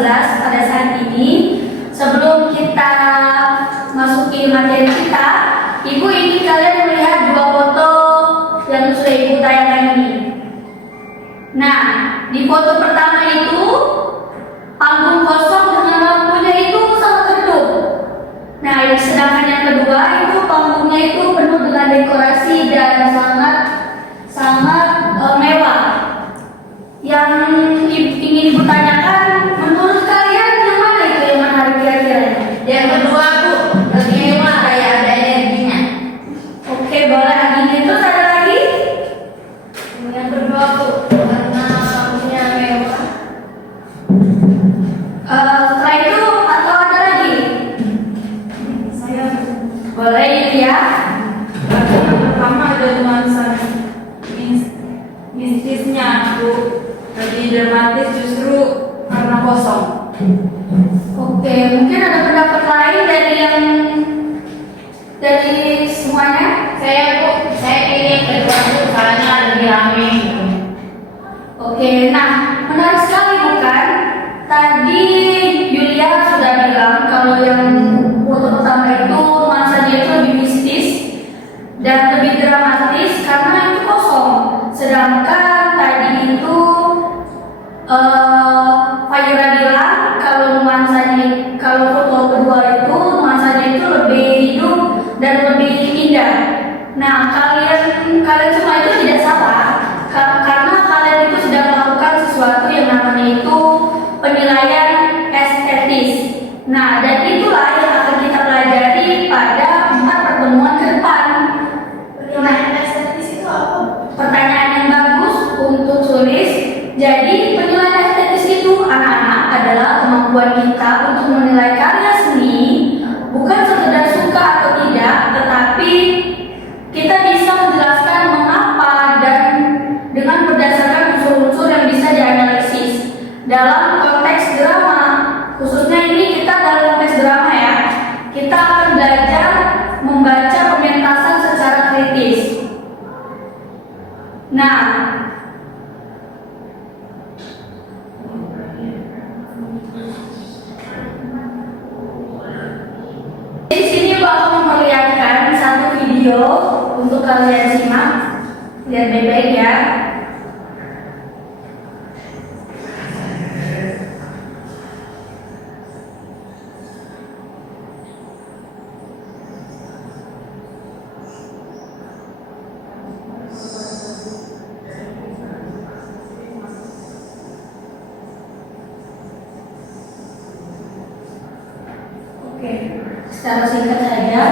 11 pada saat ini. Sebelum kita masuki materi kita, Ibu ingin kalian melihat dua foto yang sudah Ibu tayangkan ini. Nah, di foto pertama itu panggung kosong dengan lampunya itu sangat redup. Nah, sedangkan yang kedua itu panggungnya itu penuh dengan dekorasi dan sangat mewah. Yang ingin Ibu tanyakan, menurut kalian yang mana itu yang menarik kira-kira? Yang kedua Bu, lebih mewah, kayak ada energinya. Oke, boleh lagi. Terus ada lagi? Yang kedua Bu, karena lampunya mewah. Setelah itu atau ada lagi? Saya Boleh ya. yang pertama ada nuansa mistisnya Bu, lebih dramatis justru karena kosong. Oke, mungkin ada pendapat lain dari semuanya? Saya pilih yang kedua Bu, soalnya lebih ramai gitu. Oke, nah menarik sekali bukan? Tadi Yulia sudah bilang kalau yang foto pertama itu nuansanya itu lebih mistis dan lebih dramatis karena itu kosong. Sedangkan tadi itu Fayura bilang kalau foto kedua itu nuansanya itu lebih hidup dan lebih indah. Nah, kalian semua itu tidak salah karena kalian itu sedang melakukan sesuatu yang namanya itu penilaian estetis. Nah, dan itulah yang akan kita pelajari pada 4 pertemuan ke depan. Penilaian estetis itu apa? Pertanyaan yang bagus untuk tulis. Jadi penilaian estetis itu anak-anak adalah kemampuan kita untuk menilai karya seni, bukan sekedar suka atau tidak, tetapi kita bisa menjelaskan mengapa dan dengan berdasarkan unsur-unsur yang bisa dianalisis dalam konteks drama. Khususnya ini kita dalam konteks drama ya. Kita akan belajar membaca pementasan secara kritis. Nah, di sini aku akan memperlihatkan satu video untuk kalian simak. Lihat baik-baik ya. Oke, secara singkat saja.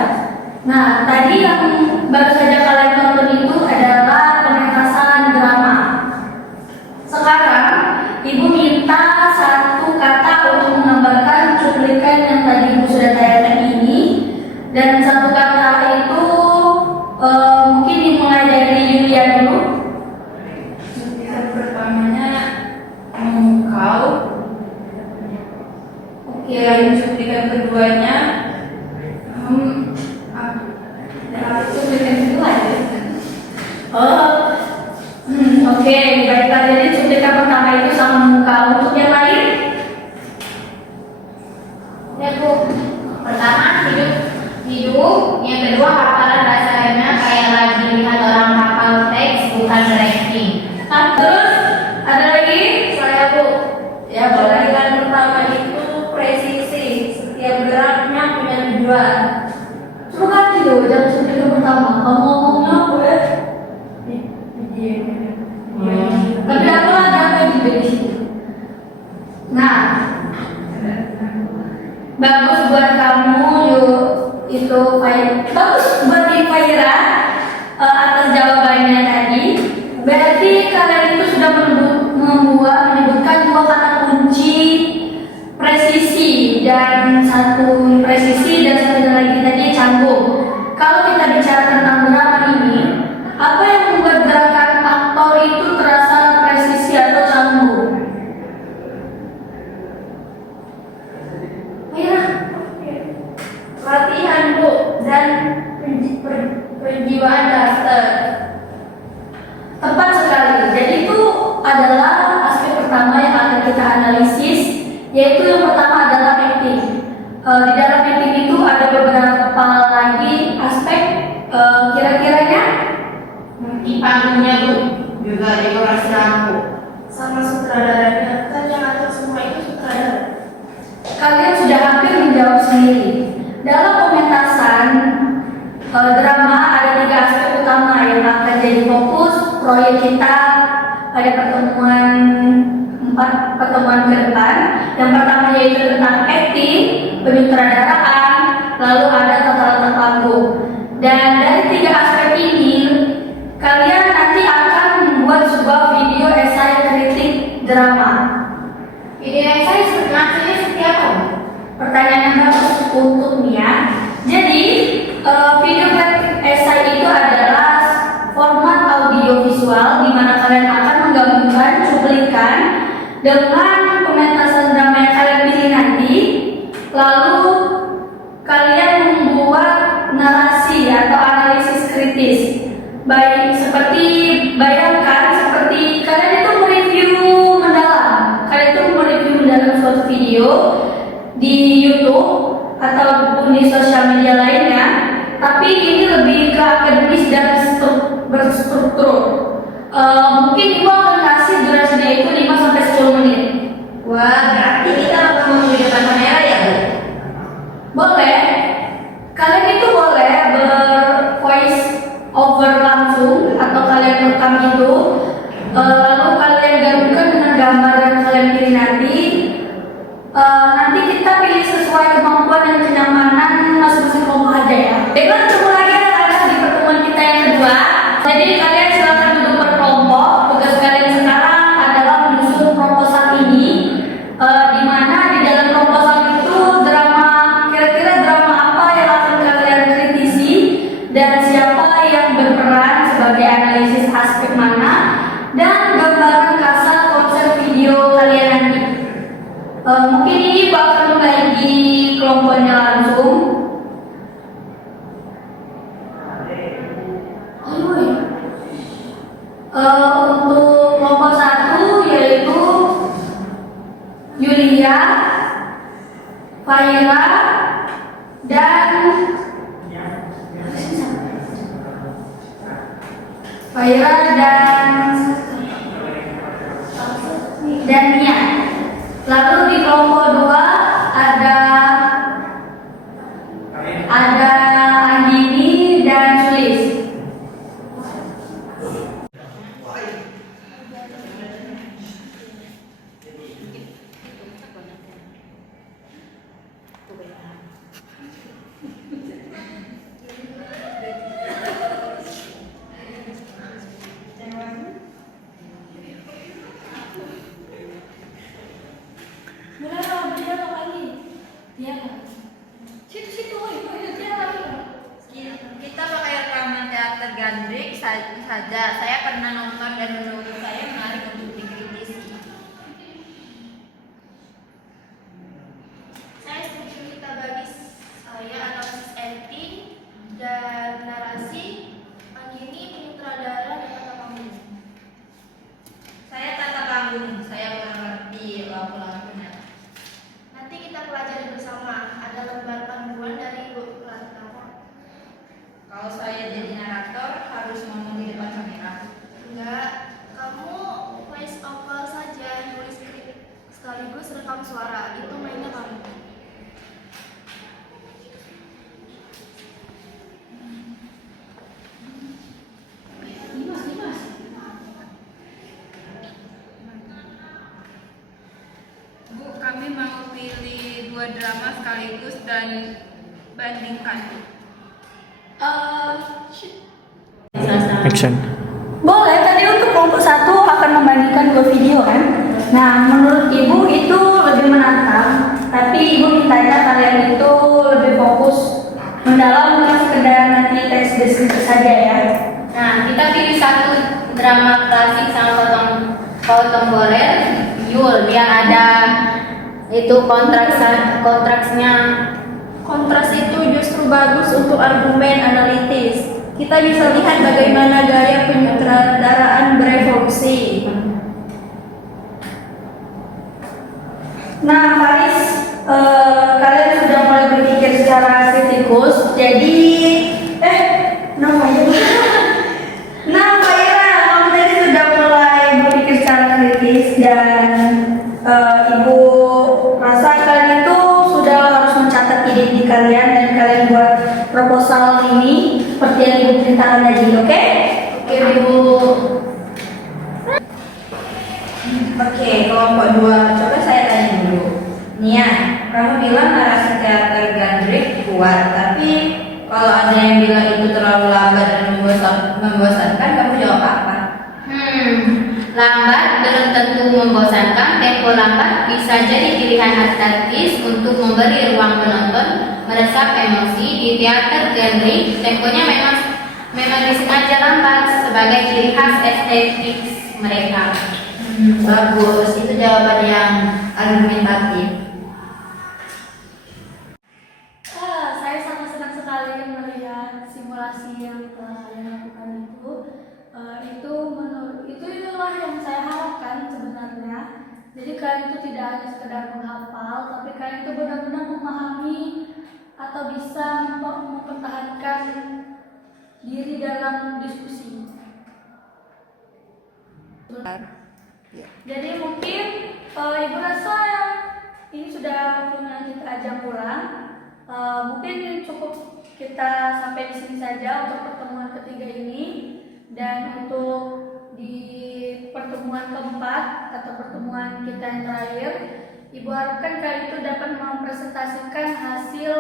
Nah, tadi yang baru saja kalian tonton itu adalah pementasan drama. Sekarang, Ibu minta satu kata untuk menggambarkan cuplikan yang tadi Ibu sudah tayangkan ini. Dan satu kata itu mungkin dimulai dari Yulia dulu. Yang pertamanya memukau. Oke, Yang cuplikan keduanya cuplikan kedua ya. Oke, baiklah. Jadi cuplikan pertama itu sama muka. Untuk yang lain? ya Bu, pertama hidup, yang kedua hafalan rasanya kayak lagi lihat orang hafal teks bukan ranking. Terus ada lagi? Saya Bu, Ya boleh. cuplikan pertama itu presisi, setiap geraknya punya tujuan. Coba ganti dulu, jangan cuplikan pertama. Kamu ngomongnya apa ya? Tapi aku ada apa juga di sini. Nah, bagus buat kamu yuk itu bagus buat Fayra atas jawabannya tadi. Berarti kalian itu sudah menyebutkan dua kata kunci presisi dan satu lagi tadi canggung. Kalau kita bicara tentang drama ini, apa yang membuat gerakan aktor itu terasa presisi atau canggung? Mira, Latihan Bu, dan penjiwaan daster. tepat sekali. Jadi itu adalah aspek pertama yang akan kita yaitu yang pertama adalah acting. Di dalam acting itu ada beberapa lagi aspek, kira-kiranya Di panggungnya Bu, juga dekorasi lampu. Sama sutradaranya, kan yang atur semua itu sutradara. kalian sudah hampir menjawab sendiri. Dalam pementasan drama ada 3 aspek utama yang akan jadi fokus proyek kita pada pertemuan ke depan. Yang pertama yaitu tentang acting, penyutradaraan, lalu ada tata letak panggung. Dan dari 3 aspek ini, kalian nanti akan membuat sebuah video esai kritik drama. Video esai maksudnya seperti apa Bu? Pertanyaan yang bagus untuk Mia. Jadi, video kritik esai itu adalah format audio visual di mana kalian akan menggabungkan cuplikan dengan pementasan drama yang kalian pilih nanti. Lalu kalian membuat narasi atau analisis kritis. Baik, bayangkan seperti kalian itu mereview mendalam. Kalian itu mereview mendalam suatu video di YouTube ataupun di sosial media lainnya, tapi ini lebih ke akademis dan berstruktur. Mungkin Ibu akan kasih durasinya itu 5-10 menit. Wah, berarti kita akan ngomong di depan kamera ya Bu? Boleh. Kalian itu boleh ber-voice over langsung atau kalian rekam itu, lalu kalian gabungkan dengan gambar yang kalian pilih nanti. Nanti kita pilih sesuai kemampuan dan kenyamanan masing-masing kelompok aja ya. Baiklah, ketemu lagi anak-anak di pertemuan kita yang kedua. Jadi kalian silakan duduk berkelompok. Tugas kalian sekarang adalah menyusun proposal ini, di mana di dalam proposal itu kira-kira drama apa yang akan kalian kritisi dan siapa yang berperan sebagai analisis aspek mana, dan gambaran kasar konsep video kalian nanti. Mungkin ini bakal mulai di kelompoknya langsung. Untuk kelompok 1 yaitu Yulia, Faira, dan Mia. Lalu di kelompok 2 ada Anggini dan Sulis. Kita pakai rekaman teater gandrik saja. Saya pernah nonton dan menurut saya menarik untuk dikritisi. Saya setuju kita bagi saya analisis acting dan narasi, Anggini penyutradara dan tata panggung. Saya tata panggung, saya kurang ngerti lampu-lampunya. Nanti kita pelajari bersama. Ada lembar panduan dari Bu Ratnawa. Kalau saya jadi narator harus ngomong di depan kamera. Enggak, kamu voice over saja, nulis skrip sekaligus rekam suara. Itu mainnya kamu. Bu, kami mau pilih 2 drama sekaligus dan bandingkan. Action. Boleh, tadi untuk kelompok 1 akan membandingkan 2 video kan? Nah, menurut Ibu itu lebih menantang, tapi Ibu mintanya kalian itu lebih fokus mendalam, bukan sekedar nanti teks deskripsi saja ya. Nah, kita pilih satu drama klasik sama kontemporer, Yul, yang ada itu kontraksnya. Kontras itu justru bagus untuk argumen analitis. Kita bisa lihat bagaimana gaya penyutradaraan berevolusi. Nah, Faris, kalian sudah mulai berpikir secara kritikus. Jadi, namanya. Nah, Mbak Ira, kamu tadi sudah mulai berpikir secara kritis dan Ibu rasa kalian itu sudah harus mencatat ide-ide kalian dan kalian buat proposal ini seperti yang Ibu ceritakan tadi, oke? Oke, Ibu. Oke, kelompok 2. Coba saya tanya dulu. Nia, kamu bilang narasi teater Gandrik kuat, tapi kalau ada yang bilang itu terlalu lambat dan membosankan, kamu jawab apa? Lambat belum tentu membosankan. Tempo lambat bisa jadi pilihan artis untuk memberi ruang penonton meresap emosi. Di teater Gandrik, temponya memang disengaja lambat sebagai ciri khas estetik mereka. Bagus, itu jawaban yang argumentatif. Saya sangat senang sekali melihat simulasi yang telah kalian lakukan itu. Itulah yang saya harapkan sebenarnya. Jadi kalian itu tidak hanya sekedar menghafal, tapi kalian itu benar-benar memahami atau bisa mempertahankan diri dalam diskusi. Jadi mungkin Ibu rasa ini sudah punya kita ajang pulang. Mungkin cukup kita sampai di sini saja untuk pertemuan ketiga ini, dan untuk di pertemuan keempat atau pertemuan kita yang terakhir, Ibu harapkan kalian itu dapat mempresentasikan hasil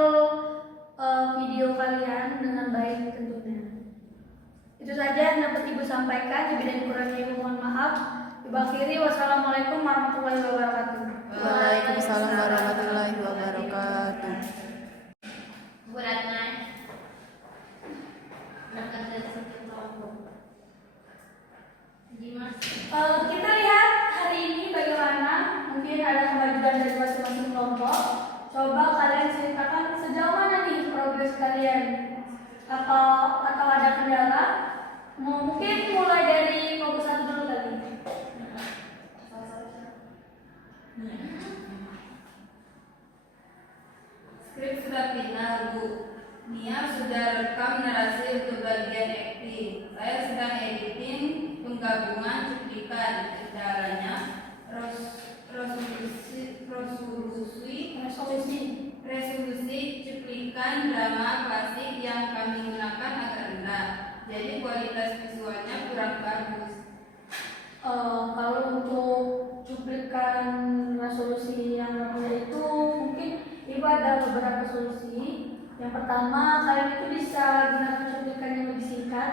video kalian dengan baik tentunya. Itu saja yang dapat Ibu sampaikan. Lebih dan kurangnya Ibu mohon maaf. Ibu akhiri, wassalamualaikum warahmatullahi wabarakatuh. Waalaikumsalam warahmatullahi wabarakatuh. Bu Ratna, berangkat dari setiap kelompok. Dimas. Kita lihat hari ini bagaimana. Mungkin ada kemajuan dari masing-masing kelompok. Coba kalian ceritakan sejauh mana nih progres kalian, atau ada kendala. Mungkin mulai dari kelompok 1 dulu kali. Skrip sudah final, Bu. Nia sudah rekam narasi untuk bagian acting. Saya sedang editing penggabungan cuplikan. Caranya resolusi cuplikan drama klasik yang kami gunakan agak rendah. Jadi kualitas visualnya kurang bagus. Kalau untuk cuplikan resolusi yang rendah itu mungkin Ibu ada beberapa solusi. Yang pertama, kalian itu bisa gunakan cuplikan yang lebih singkat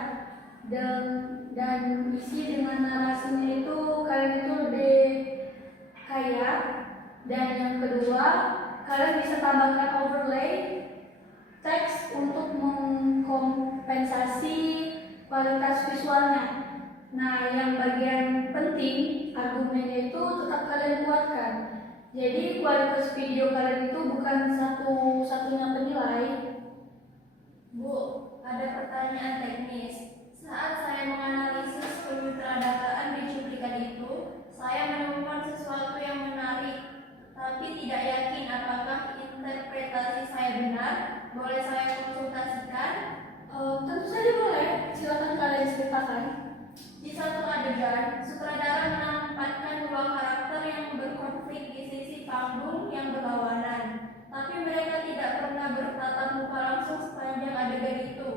dan isi dengan narasinya itu kalian itu lebih kaya. Dan yang kedua, kalian bisa tambahkan overlay teks untuk mengkompensasi kualitas visualnya. Nah, yang bagian penting argumennya itu tetap kalian kuatkan. Jadi kualitas video kalian itu bukan satu-satunya penilai. Bu, ada pertanyaan teknis. Saat saya menganalisis penyutradaraan di cuplikan itu, saya menemukan sesuatu yang menarik, tapi tidak yakin apakah interpretasi saya benar. Boleh saya konsultasikan? Tentu saja boleh. Silakan kalian ceritakan. Di satu adegan, sutradara menempatkan dua karakter yang berkonflik di sisi panggung yang berlawanan, tapi mereka tidak pernah bertatap muka langsung sepanjang adegan itu.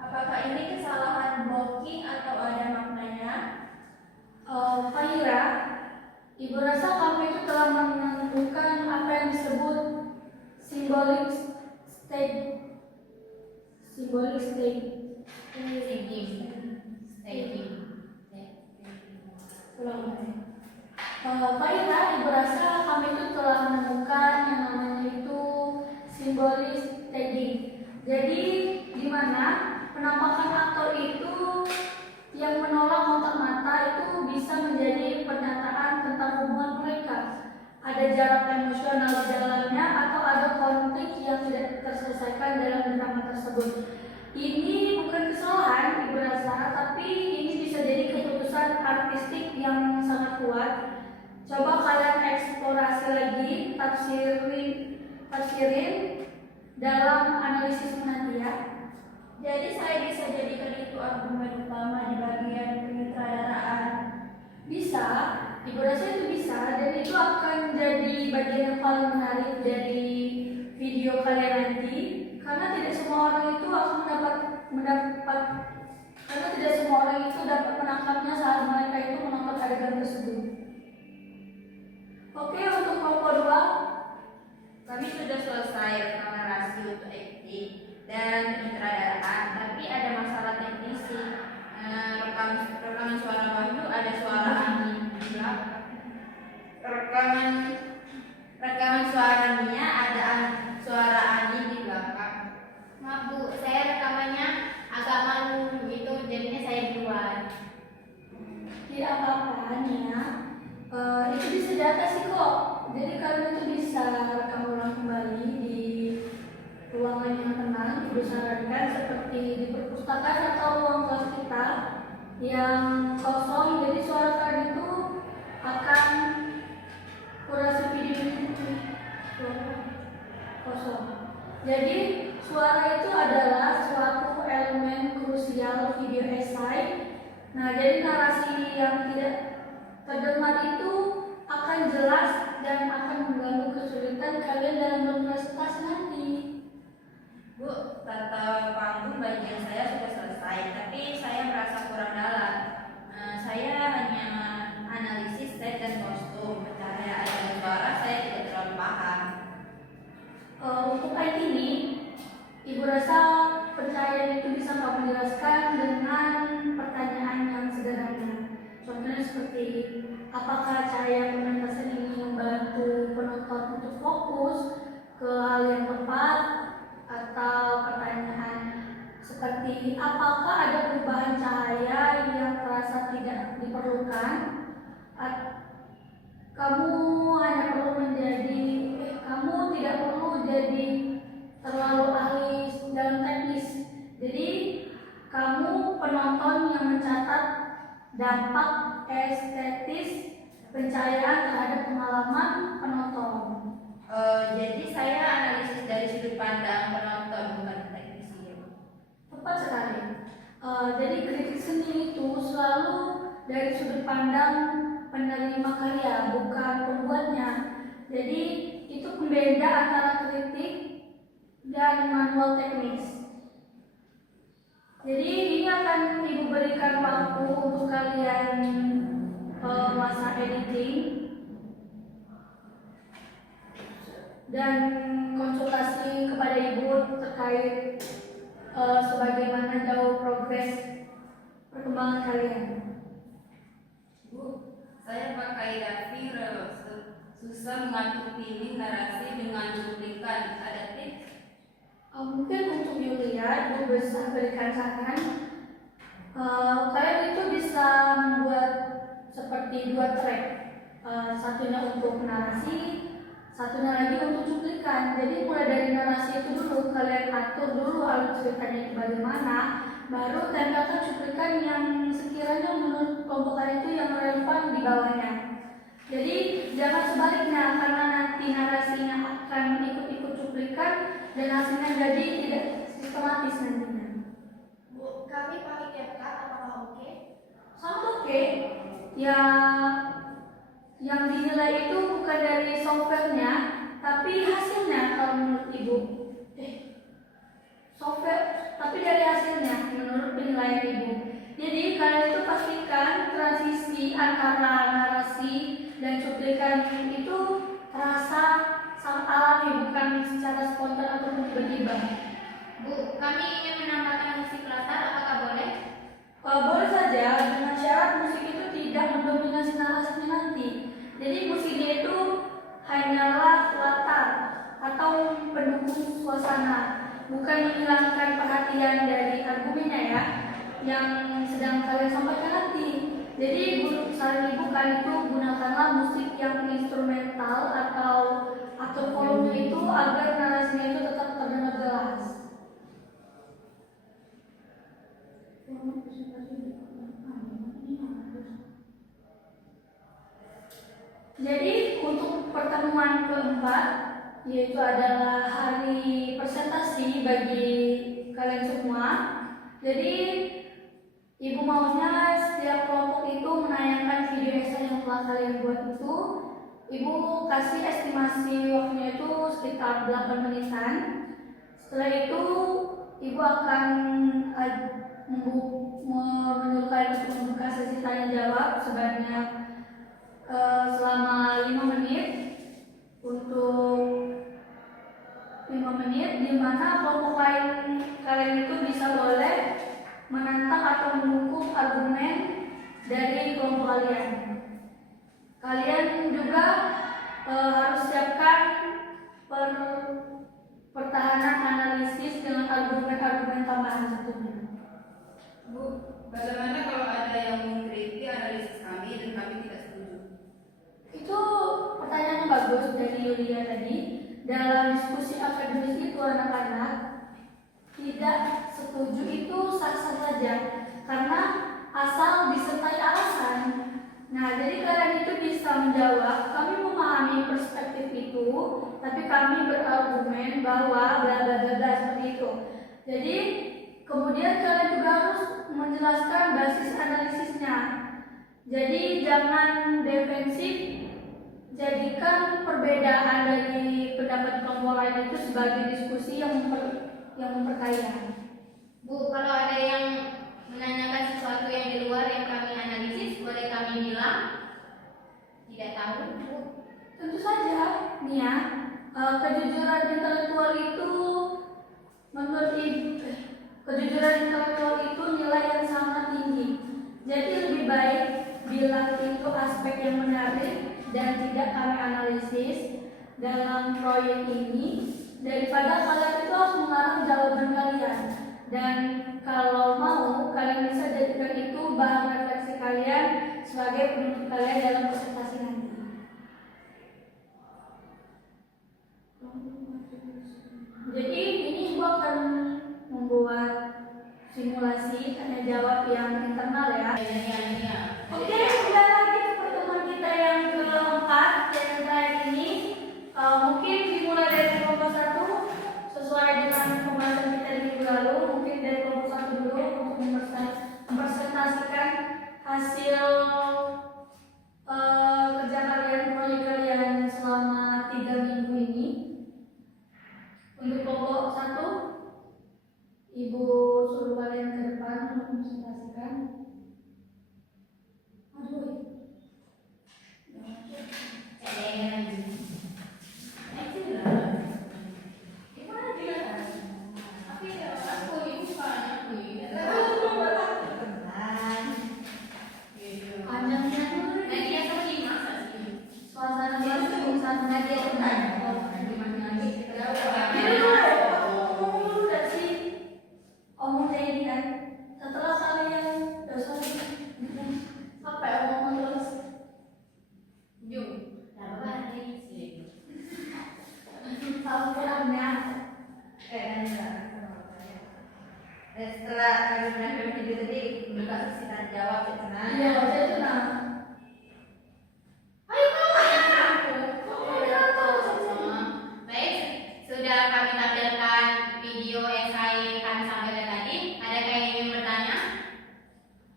Apakah ini kesalahan blocking atau ada maknanya? Fahira, Ibu rasa kamu itu telah menemukan apa yang disebut symbolic staging. Fahira, Ibu rasa kamu itu telah menemukan yang namanya itu symbolic staging. Jadi di mana penampakan aktor itu yang menolak kontak mata itu bisa menjadi pernyataan tentang hubungan mereka. Ada jarak emosional di dalamnya atau ada konflik yang tidak terselesaikan dalam drama tersebut. Ini bukan kesalahan Ibu rasa, tapi ini bisa jadi keputusan artistik yang sangat kuat. Coba kalian eksplorasi lagi tafsirin dalam analisis nanti ya. Jadi saya bisa jadikan itu argumen utama di bagian penyutradaraan. Bisa, Ibu rasa itu bisa, dan itu akan jadi bagian yang paling menarik dari video kalian nanti, karena tidak semua orang itu akan karena tidak semua orang itu dapat menangkapnya saat mereka itu menonton adegan tersebut. Oke, untuk kelompok 2, Kami sudah selesai rekaman narasi untuk acting dan penyutradaraan, tapi ada masalah teknis sih. Rekaman suara Wahyu ada suara angin di belakang. Rekaman suara Nia ada suara angin di belakang. Maaf Bu, saya rekamannya agak malu gitu, jadinya saya duluan. tidak apa-apa nih ya. Itu bisa diatasi kok. Jadi kalian itu bisa rekam ulang kembali di ruangan yang tenang, Ibu sarankan seperti di perpustakaan atau ruang kelas kita yang kosong. Jadi suara kalian itu akan kurasi video itu kosong. Jadi suara itu adalah suatu elemen krusial video esai. Nah, jadi narasi yang tidak terdengar itu akan jelas dan akan mengganggu kesulitan kalian dalam berpresentasi nanti. Bu, tata panggung bagian saya sudah selesai, tapi saya merasa kurang dalam. Saya hanya analisis set dan kostum, pencahayaan dan suara saya tidak terlalu paham. Untuk IT ini, Ibu rasa pencahayaan itu bisa kamu jelaskan dengan pertanyaan yang sederhana. Contohnya seperti, apakah cahaya pementasan ini membantu penonton untuk fokus ke hal yang tepat, atau pertanyaan seperti apakah ada perubahan cahaya yang terasa tidak diperlukan? Kamu tidak perlu jadi terlalu ahli dalam teknis. Jadi kamu penonton yang mencatat dampak estetis pencahayaan terhadap pengalaman penonton. Jadi saya analisis dari sudut pandang penonton, bukan teknisi. Tepat sekali. Jadi kritik seni itu selalu dari sudut pandang penerima karya, bukan pembuatnya. Jadi itu pembeda antara kritik dan manual teknis. Jadi ini akan Ibu berikan waktu untuk kalian masa editing dan konsultasi kepada Ibu terkait sebagaimana jauh progres perkembangan kalian. Bu, saya pakai Davi susah mengatur pilih narasi dengan cuplikan. Ada tips? Mungkin untuk Yulia, Ibu bisa berikan saran. Kalian itu bisa membuat seperti 2 track, satunya untuk narasi, satunya lagi untuk cuplikan. Jadi mulai dari narasi itu dulu kalian atur dulu alur ceritanya itu bagaimana, baru tempelkan cuplikan yang sekiranya menurut kelompok kalian itu yang relevan di bawahnya. Jadi jangan sebaliknya, karena nanti narasinya akan ikut-ikut cuplikan dan hasilnya jadi tidak sistematis nantinya. Bu, kami pakai CapCut, apakah oke? Sama oke. Yang dinilai itu bukan dari softwarenya, tapi hasilnya kalau menurut Ibu. Software, tapi dari hasilnya menurut penilaian Ibu. Jadi kalian itu pastikan transisi antara narasi dan cuplikan itu terasa sangat alami, bukan secara spontan atau tiba-tiba. Bu, kami ingin menambahkan musik latar, apakah boleh? Boleh saja, dengan syarat musik itu tidak mendominasi narasinya nanti. Jadi musiknya itu hanyalah latar atau pendukung suasana, bukan menghilangkan perhatian dari argumennya ya, yang sedang kalian sampaikan nanti. Jadi saran Ibu kali itu gunakanlah musik yang instrumental atau atur volume itu agar narasinya itu tetap terdengar jelas. Jadi untuk pertemuan keempat keempat, yaitu adalah hari presentasi bagi kalian semua. Jadi ibu maunya setiap kelompok itu menayangkan video esai yang telah kalian buat itu. Ibu kasih estimasi waktunya itu sekitar 8 menitan. Setelah itu ibu akan menyuruh kalian untuk membuka sesi tanya jawab sebanyak selama 5 menit untuk 5 menit, di mana kelompok lain kalian itu bisa boleh menantang atau mendukung argumen dari kelompok kalian. Kalian juga harus siapkan pertahanan analisis dengan argumen-argumen tambahan tentunya. Bu, bagaimana kalau ada yang mengkritik analisis kami dan kami tidak setuju? Itu pertanyaan yang bagus dari Yulia tadi. Dalam diskusi akademis itu anak-anak tidak setuju itu sah-sah saja, karena asal disertai alasan. Nah, jadi kalian itu bisa menjawab, kami memahami perspektif itu, tapi kami berargumen bahwa bla bla bla bla seperti itu. Jadi kemudian kalian juga harus menjelaskan basis analisisnya. Jadi jangan defensif. Jadikan perbedaan dari pendapat kelompok lain itu sebagai diskusi yang memperkaya. Bu, kalau ada yang menanyakan sesuatu yang di luar yang kami analisis, boleh kami bilang tidak tahu, Bu. Tentu saja, Nia, kejujuran intelektual itu menurut kejujuran intelektual itu nilai yang sangat tinggi. Jadi lebih baik bilang itu aspek yang menarik dan tidak kami analisis dalam proyek ini daripada kalian itu harus mengarang jawaban kalian. Dan kalau mau, kalian bisa jadikan itu bahan refleksi kalian sebagai penutup kalian dalam presentasi nanti. Jadi ini ibu akan membuat simulasi tanya jawab yang internal ya. Oke, kembali lagi ke pertemuan kita yang keempat yang terakhir ini. Mungkin dimulai dari kelompok 1 sesuai dengan pembahasan kita di minggu lalu. Mungkin dari kelompok 1 dulu untuk mempresentasikan hasil kerja kalian, proyek kalian selama 3 minggu ini. Untuk kelompok 1, ibu suruh kalian ke depan untuk mempresentasikan. Setelah kami menonton video tadi, buka sesi tanya jawab ya, tenang. Iya, saya tenang. Baik, sudah kami tampilkan video esai kami sampaikan tadi. Adakah yang ingin bertanya?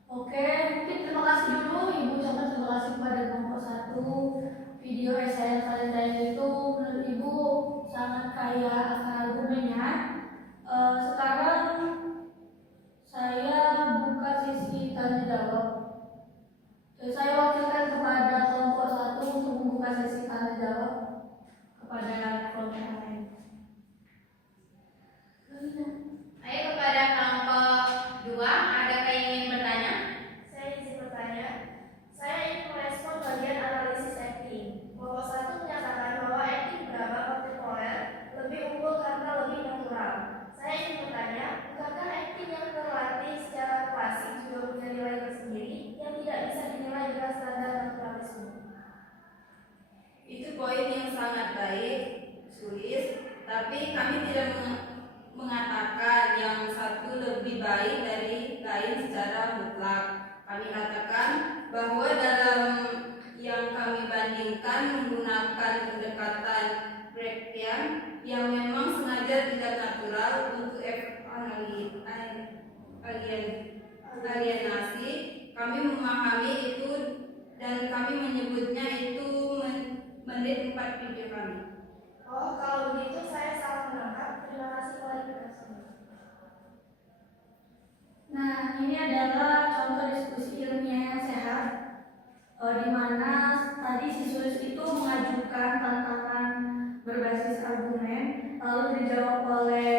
Oke, mungkin terima kasih dulu Ibu ucapkan terima kasih kepada kelompok 1. Video esai yang kalian tanya itu menurut Ibu sangat kaya akan argumennya. Sekarang saya buka sesi tanya jawab. Saya wakilkan kepada kelompok 1 untuk membuka sesi tanya jawab kepada kelompok lain. Ayo kepada kelompok 2, adakah yang ingin bertanya? Saya izin bertanya. Saya ingin merespon bagian analisis acting. Kelompok 1 menyatakan bahwa acting drama kontemporer lebih unggul karena lebih natural. Saya ingin bertanya, bukankah acting yang terlatih secara klasik juga punya nilai tersendiri yang tidak bisa dinilai dengan standar naturalisme? Itu poin yang sangat baik, Sulis. Tapi kami tidak mengatakan yang satu lebih baik dari lain secara mutlak. Kami katakan bahwa dalam yang kami bandingkan menggunakan pendekatan efek yang memang sengaja tidak natural untuk efek alienasi. Kami memahami itu dan kami menyebutnya itu menit 4 video kami. Oh, kalau begitu saya salah menangkap. Terima kasih klarifikasi. Nah, ini adalah contoh diskusi ilmiah yang sehat, di mana tadi siswa itu mengajukan tantangan berbasis argumen, lalu dijawab oleh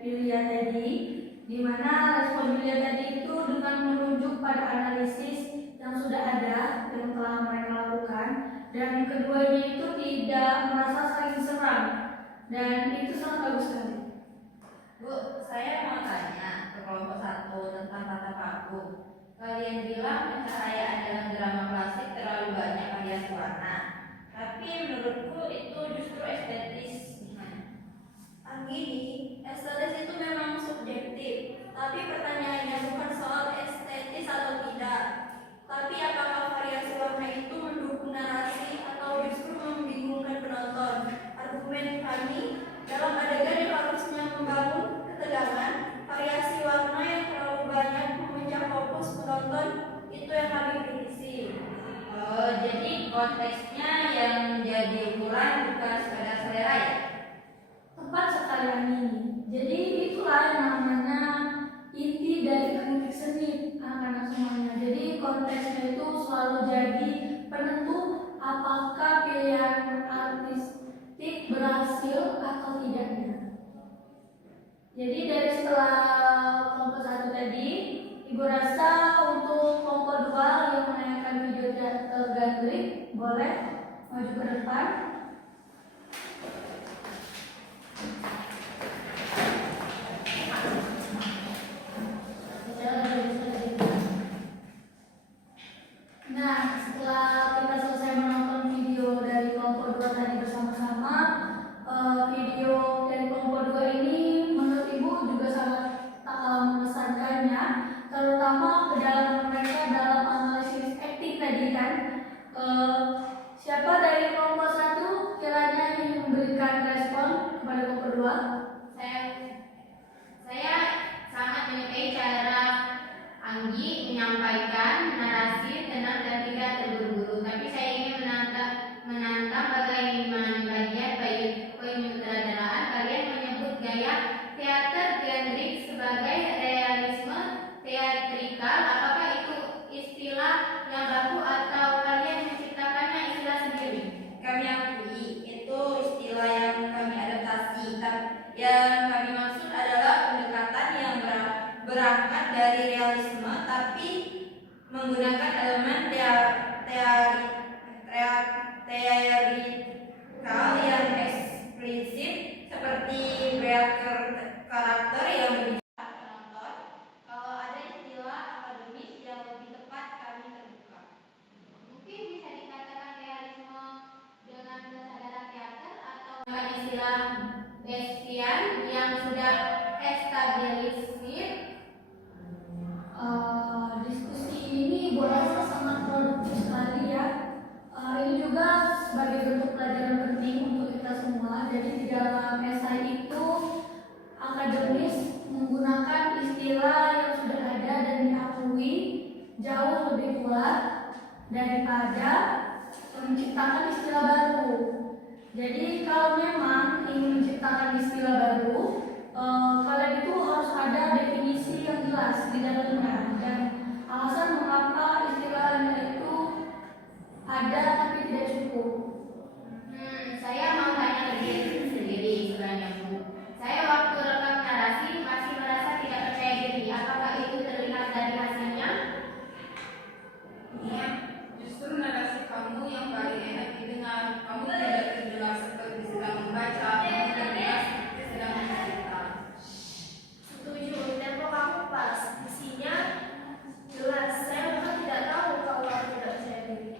Yulia tadi, di mana respon Yulia tadi itu dengan merujuk pada analisis yang sudah ada, yang telah mereka lakukan, dan yang keduanya itu tidak merasa saling serang, dan itu sangat bagus sekali. Bu, saya mau tanya ke kelompok 1 tentang tata paku. Kalian bilang pencahayaan dalam drama klasik terlalu banyak variasi warna, tapi menurutku itu justru estetis. Gimana? Gini, estetis itu memang subjektif, tapi pertanyaannya bukan soal estetis atau tidak, tapi apakah variasi warna itu mendukung narasi atau justru membingungkan penonton. Argumen kami dalam adegan yang harusnya membangun ketegangan, variasi warna yang terlalu banyak memecah fokus penonton, itu yang kami kritisi. Oh, jadi konteksnya yang menjadi ukuran bukan sekadar selera ya? Tepat sekali ini. Jadi itulah yang namanya inti dari kritik seni, anak-anak semuanya. Jadi konteksnya itu selalu jadi penentu apakah pilihan artistik berhasil atau tidaknya. Jadi dari setelah kelompok 1 tadi, Ibu rasa untuk kelompok 2 yang menanyakan video tergandrik boleh maju ke depan. Nah, setelah kita selesai menonton video dari kelompok 2 tadi bersama-sama, video dari kelompok 2 ini menurut Ibu juga sangat mengesankannya, terutama kedalaman mereka dalam analisis akting tadi kan. Siapa dari kelompok 1 kiranya ingin memberikan respon kepada kelompok 2? Saya sangat menyukai cara Anggi menyampaikan narasi tenang dan tidak terburu-buru. Tapi saya ingin menantang bagaimana bagian penyutradaraan kalian menyebut gaya teater gendrik sebagai realisme teatrikal. Apakah itu istilah yang baku atau kalian menciptakannya istilah sendiri? Kami akui itu istilah yang kami adaptasi. Yang kami maksud adalah pendekatan yang berangkat dari realisme tapi menggunakan elemen teatrikal yang eksplisit seperti karakter yang berbicara penonton. Kalau ada istilah akademis yang lebih tepat kami terbuka. Mungkin bisa dikatakan realisme dengan kesadaran teater atau dengan istilah Bastian yang sudah established. Diskusi ini Ibu rasa sangat produktif sekali ya. Ini juga sebagai bentuk pelajaran penting untuk kita semua. Jadi di dalam esai itu akademis menggunakan istilah yang sudah ada dan diakui jauh lebih kuat daripada menciptakan istilah baru. Jadi kalau memang ingin menciptakan istilah baru, kalian itu harus ada definisi yang jelas di dalamnya dan alasan mengapa istilahnya itu ada tapi tidak cukup. Saya mau tanya ke diri sendiri sebenarnya Bu. Saya waktu rekam narasi masih merasa tidak percaya diri. Apakah itu terlihat dari hasilnya? Iya, justru narasi kamu yang paling enak didengar. Kamu tidak terdengar seperti sedang membaca, kamu terdengar seperti sedang mencerita. Setuju, tempo kamu pas, isinya jelas. Saya bahkan tidak tahu kalau kamu tidak percaya diri.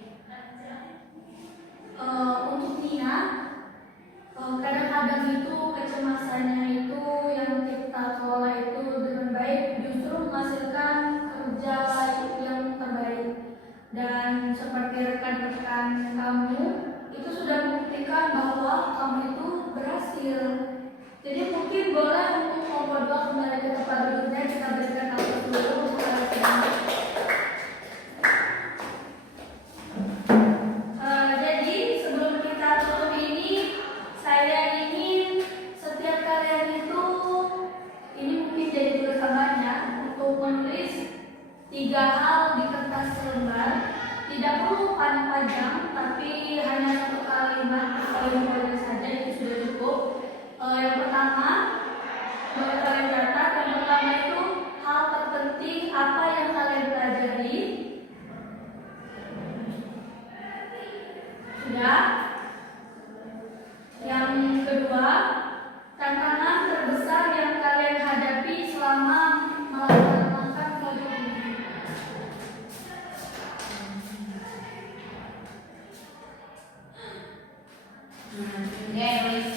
tulis.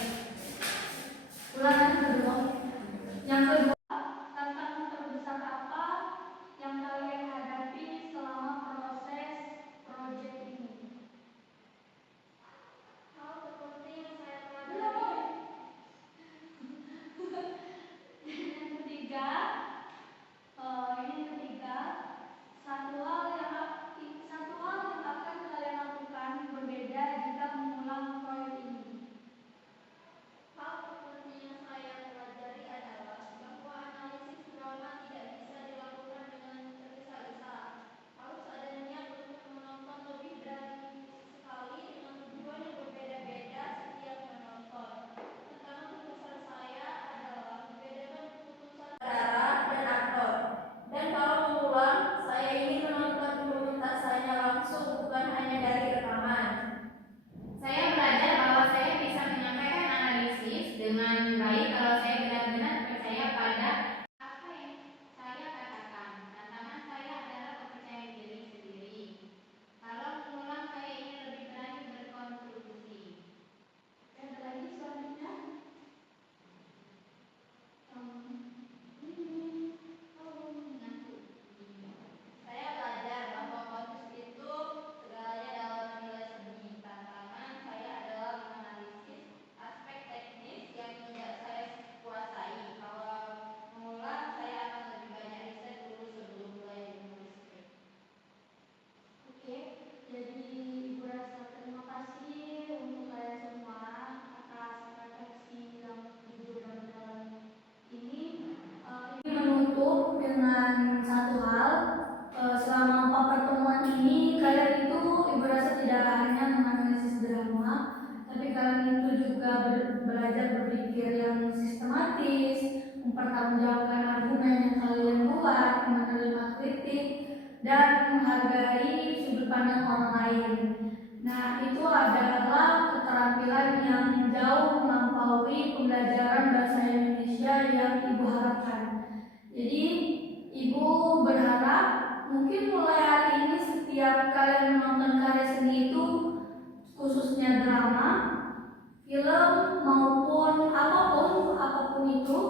Ulang yang kedua. Yang kedua, tantangan terbesar apa yang kalian hadapi selama proses proyek ini? Hal seperti yang saya pelajari. Yang ketiga, satu hal yang akan kalian lakukan berbeda jika mengulang proyek ini. Hal seperti yang saya pelajari adalah bahwa analisis drama tidak bisa dilakukan dengan tergesa-gesa. Harus ada niat untuk menonton lebih dari sekali dengan tujuan yang berbeda-beda setiap menonton. Tantangan terbesar saya adalah membedakan keputusan Sutradara dan aktor. Dan kalau mengulang, saya ingin menonton pementasannya langsung, bukan hanya dari rekaman. Saya belajar bahwa saya bisa menyampaikan analisis dengan baik kalau saya benar-benar percaya pada apa yang saya katakan. Tantangan saya adalah kepercayaan diri sendiri. Kalau mengulang, saya ingin lebih berani berkontribusi. Ada lagi selanjutnya. Saya belajar bahwa motif itu segalanya dalam menilai seni. Tantangan saya adalah menganalisis aspek teknis yang tidak saya kuasai. Kalau mengulang, saya akan lebih banyak riset dulu sebelum mulai menulis skrip. Oke, jadi Ibu rasa terima kasih untuk kalian semua atas refleksi yang jujur dan dalam ini. Ini menutup dengan satu hal. Selama 4 pertemuan ini, kalian itu Ibu rasa tidak hanya menganalisis drama, tapi kalian itu juga belajar berpikir yang sistematis, mempertanggungjawabkan argumen yang kalian buat, menerima kritik, dan menghargai sudut pandang orang lain. Nah, itu adalah keterampilan yang jauh melampaui pembelajaran bahasa Indonesia yang Ibu harapkan. Jadi, Ibu berharap mungkin mulai hari ini setiap kalian menonton karya seni itu, khususnya drama, film maupun apapun itu,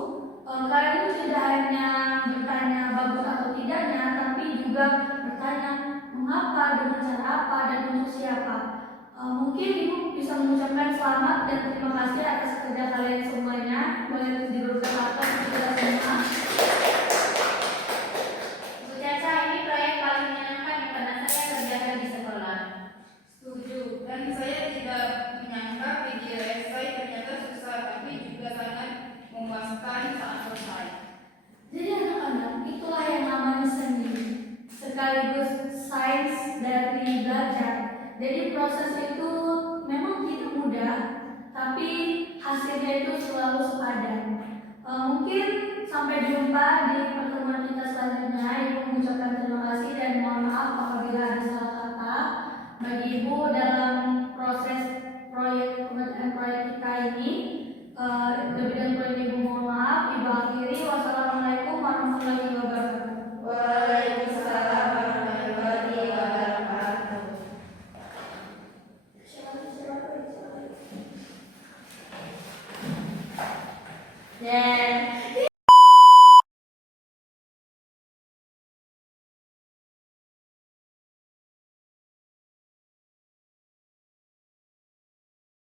kalian itu tidak hanya bertanya bagus atau tidaknya, tapi juga bertanya mengapa, dengan cara apa, dan untuk siapa. Mungkin Ibu bisa mengucapkan selamat dan terima kasih atas kerja kalian semuanya. Boleh diberikan atas kita semua. Bu Caca, ini proyek paling menyenangkan yang pernah saya kerjakan di sekolah. Setuju. Dan saya tidak menyangka video esai ternyata susah, tapi juga sangat memuaskan saat selesai. Jadi anak-anak, itulah yang namanya seni, sekaligus sains dari belajar. Jadi proses itu memang tidak mudah, tapi hasilnya itu selalu sepadan. Mungkin sampai jumpa di pertemuan kita selanjutnya. Ibu mengucapkan terima kasih dan mohon maaf apabila ada salah kata. Bagi Ibu dalam proses proyek kita ini, lebih dan kurang Ibu mohon maaf. Ibu akhiri. Wassalamualaikum warahmatullahi wabarakatuh. Waalaikumsalam warahmatullahi wabarakatuh. Yeah.